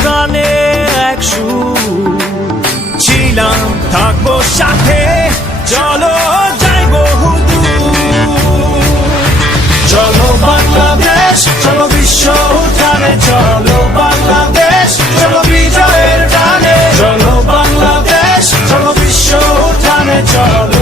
প্রাণে এক ছিলাম, থাকব সাথে, চলো যাই বহু চলো বাংলাদেশ, চলো বিশ্ব উঠানে চলো বাংলাদেশ, চলো বিজয়ের টানে চলো বাংলাদেশ, চলো বিশ্ব উঠানে চলো।